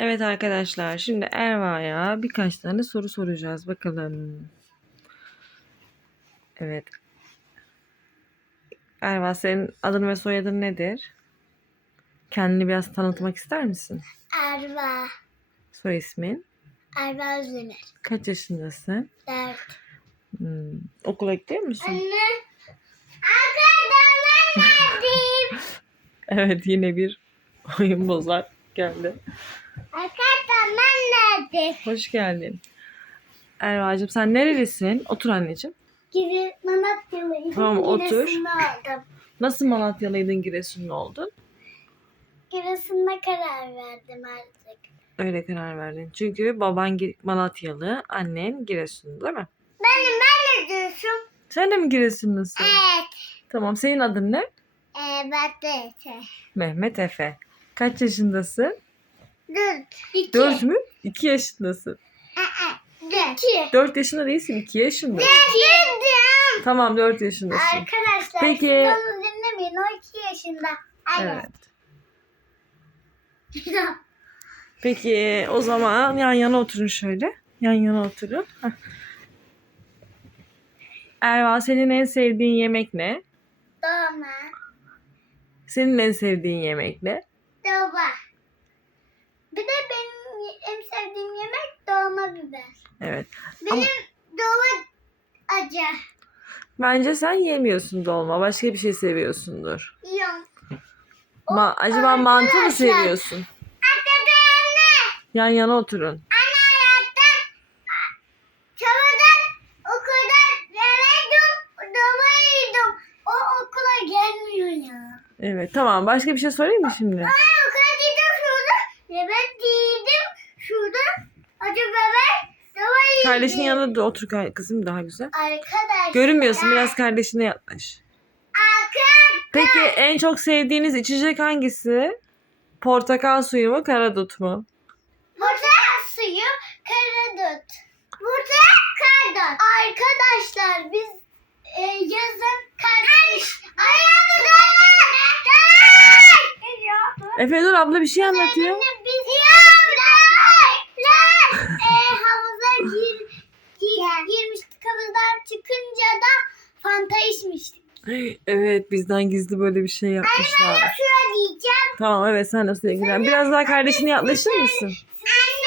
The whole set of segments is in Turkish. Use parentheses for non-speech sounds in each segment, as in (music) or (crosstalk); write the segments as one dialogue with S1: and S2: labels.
S1: Evet arkadaşlar şimdi Erva'ya birkaç tane soru soracağız bakalım. Evet. Erva senin adın ve soyadın nedir? Kendini biraz tanıtmak ister misin?
S2: Erva.
S1: Soy ismin?
S2: Erva Özdemir.
S1: Kaç yaşındasın?
S2: Dört.
S1: Hmm, Okula gidiyor musun?
S2: Anne. Arkadan neredeyim? (laughs)
S1: Evet yine bir oyun bozar geldi.
S2: Arkadan nerede?
S1: Hoş geldin. Erva'cığım sen nerelisin? Otur anneciğim.
S2: Gibi Malatyalıyım.
S1: Tamam, otur.
S2: Giresun'da oldum.
S1: Nasıl Malatyalıydın Giresunlu oldun?
S2: Giresun'da karar verdim artık.
S1: Öyle karar verdin. Çünkü baban Malatyalı, annen Giresunlu değil mi?
S2: Benim ben ne diyorsun?
S1: Sen de mi Giresunlusun?
S2: Evet.
S1: Tamam. Senin adın ne?
S2: Ee, ben de
S1: Mehmet Efe. Kaç yaşındasın?
S2: Dört. İki.
S1: Dört mü? İki yaşındasın.
S2: Dört. İki.
S1: Dört yaşında değilsin. iki yaşında.
S2: Dedim.
S1: Tamam dört yaşındasın.
S2: Arkadaşlar
S1: Peki-
S2: siz onu dinlemeyin. O iki yaşında.
S1: Evet. (laughs) Peki o zaman yan yana oturun şöyle. Yan yana oturun. Heh. Erva senin en sevdiğin yemek ne?
S2: Doğma.
S1: Senin en sevdiğin yemek ne?
S2: Doğma. Bir de benim en sevdiğim yemek doğma biber.
S1: Evet.
S2: Benim
S1: Ama-
S2: doğma acı.
S1: Bence sen yemiyorsun dolma. Başka bir şey seviyorsundur.
S2: Yiyorum.
S1: Ma acaba mantı mı seviyorsun?
S2: Arkadaşlar
S1: Yan yana oturun.
S2: Anne hayattan çabadan okuldan yemedim. Doğma yedim. O okula gelmiyor ya.
S1: Evet tamam. Başka bir şey sorayım mı şimdi?
S2: Okula gittim şurada. Yemek yedim. Acı bebek.
S1: Kardeşinin yanında da otur kızım daha güzel.
S2: Arkadaşlar.
S1: Görünmüyorsun. Biraz kardeşine yaklaş. Peki en çok sevdiğiniz içecek hangisi? Portakal suyu mu, karadut mu?
S2: Portakal suyu, karadut. Burada karadut. Arkadaşlar biz e, yazın kardeş... Ayağımı
S1: Efe dur abla bir şey anlatıyor.
S2: Biz yazın e, havuza gir, gir, girmiştik. Havuzdan çıkınca da fanta içmiştik.
S1: Evet bizden gizli böyle bir şey yapmışlar.
S2: Şura diyeceğim.
S1: Tamam evet sen nasıl ilgilen. Biraz daha kardeşine yaklaşır mısın?
S2: Anne.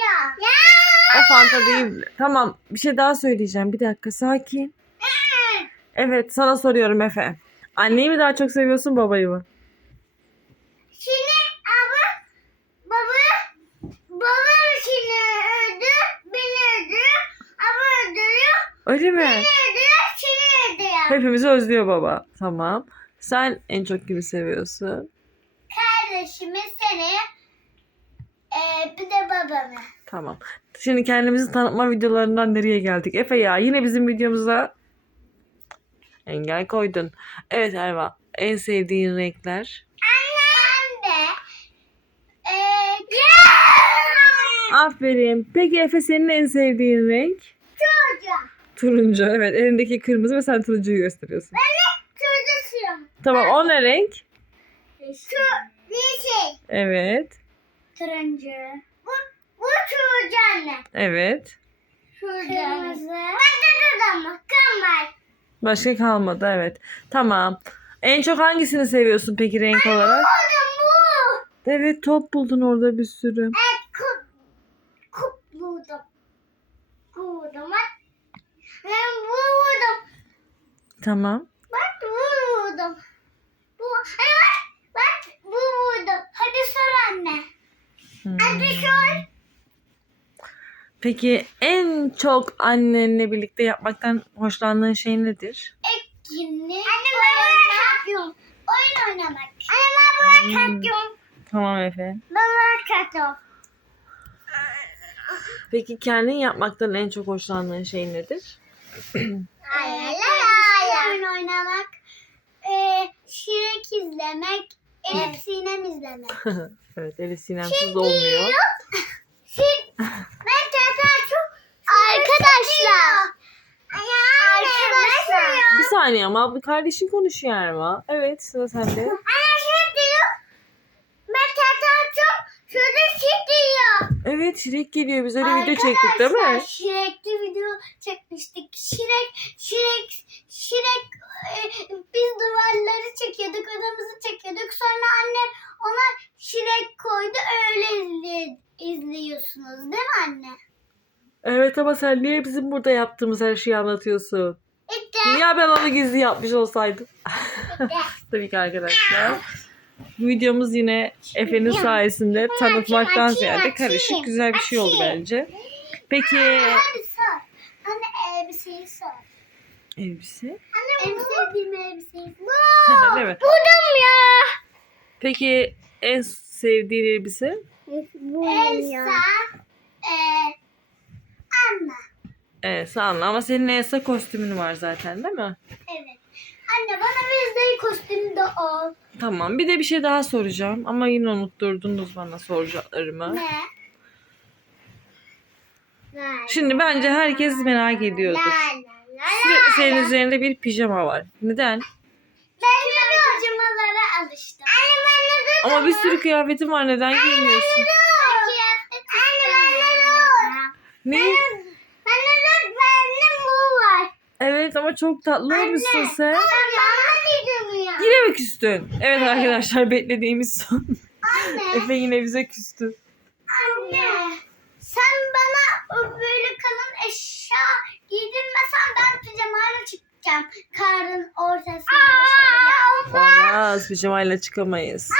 S2: ya.
S1: O fanta değil. Tamam bir şey daha söyleyeceğim. Bir dakika sakin. Evet sana soruyorum Efe. Anneyi mi daha çok seviyorsun babayı mı?
S2: Şimdi ama baba baba şimdi öldü, beni öldürüyor, ama öldürüyor,
S1: Öyle mi?
S2: beni.
S1: Hepimizi özlüyor baba. Tamam. Sen en çok kimi seviyorsun?
S2: Kardeşimi seni, eee bir de babamı.
S1: Tamam. Şimdi kendimizi tanıtma videolarından nereye geldik? Efe ya yine bizim videomuza engel koydun. Evet Erva. En sevdiğin renkler?
S2: Annem de eee
S1: Aferin. Peki Efe senin en sevdiğin renk? Turuncu. Evet elindeki kırmızı ve sen turuncuyu gösteriyorsun.
S2: Ben de çocuğum.
S1: Tamam o ne renk?
S2: Şu yeşil.
S1: Evet.
S2: Turuncu. Bu, bu turuncu anne.
S1: Evet.
S2: Kırmızı. Bak da mı? Kambar.
S1: Başka kalmadı evet. Tamam. En çok hangisini seviyorsun peki renk olarak?
S2: Buldum bu.
S1: Evet top buldun orada bir sürü.
S2: Evet kup. Kup buldum. Buldum bak. Ben bu buldum.
S1: Tamam.
S2: Bak bu buldum. Bu. Evet. Bak bu buldum. Hadi sor anne.
S1: Hmm.
S2: Hadi sor.
S1: Peki en çok annenle birlikte yapmaktan hoşlandığın şey nedir?
S2: Etkinlik. Anne ben böyle kapıyorum. Oyun oynamak. Anne ben böyle
S1: Hmm.
S2: kapıyorum.
S1: Tamam Efe.
S2: Ben böyle kapıyorum.
S1: Peki kendin yapmaktan en çok hoşlandığın şey nedir?
S2: Oyun oynamak, e, şirek izlemek, Elif Sinem izlemek. (laughs)
S1: evet Elif Sinemsiz olmuyor. (laughs)
S2: Ben zaten çok arkadaşlar. Arkadaşlar.
S1: Bir saniye ama bir kardeşin konuşuyor Erma. Evet sıra sende.
S2: Anne şimdi zaten çok şurada şirk
S1: Evet Şirek geliyor. Biz öyle video çektik değil mi?
S2: Şirekli video çekmiştik. Şirek, Şirek, Şirek e, biz duvarları çekiyorduk, odamızı çekiyorduk. Sonra annem ona Şirek koydu. Öyle izli- izliyorsunuz değil mi anne?
S1: Evet ama sen niye bizim burada yaptığımız her şeyi anlatıyorsun?
S2: İşte.
S1: Ya ben onu gizli yapmış olsaydım.
S2: işte. (laughs)
S1: Tabii ki arkadaşlar. Videomuz yine Efe'nin sayesinde tanıtmaktan ziyade karışık güzel bir şey oldu bence. Peki
S2: elbiseyi sor.
S1: elbise?
S2: Anne en sevdiğim elbiseyi sor. (laughs)
S1: Değil mi?
S2: Buldum ya.
S1: Peki en sevdiğin elbise?
S2: Elsa. E, Anna.
S1: Evet sağ ama senin Elsa kostümün var zaten değil mi?
S2: Evet. Anne bana Wednesday kostümü de al.
S1: Tamam bir de bir şey daha soracağım ama yine unutturdunuz bana soracaklarımı.
S2: Ne?
S1: Şimdi bence herkes merak ediyordur. Sürekli senin üzerinde bir pijama var. Neden?
S2: Ben pijamalara alıştım. Anne ben de
S1: Ama bir sürü kıyafetin var neden giymiyorsun?
S2: Anne ben de
S1: Ne?
S2: Ben de benim bu var.
S1: Evet ama çok tatlı olmuşsun sen. Yine mi küstün? Evet arkadaşlar beklediğimiz son.
S2: Anne. (laughs)
S1: Efe yine bize küstü.
S2: Anne. Sen bana o böyle kalın eşya giydirmesen ben pijamayla çıkacağım. Karın ortasında
S1: Olmaz pijamayla çıkamayız.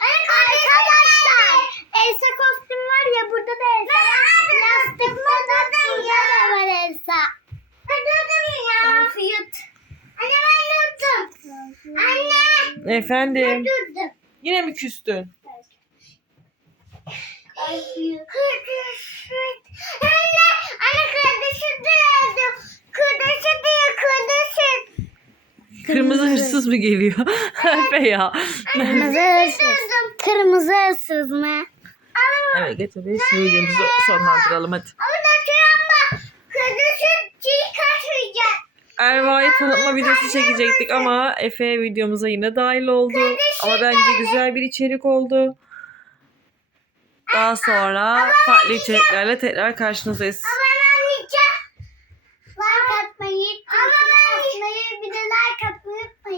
S2: Arkadaşlar Elsa kostüm var ya burada da Elsa var. Lastikte de burada da var Elsa. Ben. Fiyat. Anne ben durdum. Anne.
S1: Efendim
S2: Durdum.
S1: yine mi küstün?
S2: Kardeşim. (laughs)
S1: Kırmızı hırsız mı geliyor? Efe ya.
S2: Kırmızı hırsız. Kırmızı hırsız mı?
S1: evet getir biz şu videomuzu sonlandıralım hadi.
S2: Ama.
S1: Erva'yı tanıtma videosu çekecektik ama Efe videomuza yine dahil oldu. Ama bence güzel bir içerik oldu. Daha sonra farklı içeriklerle tekrar karşınızdayız.
S2: Ama ben anlayacağım. Like atmayı,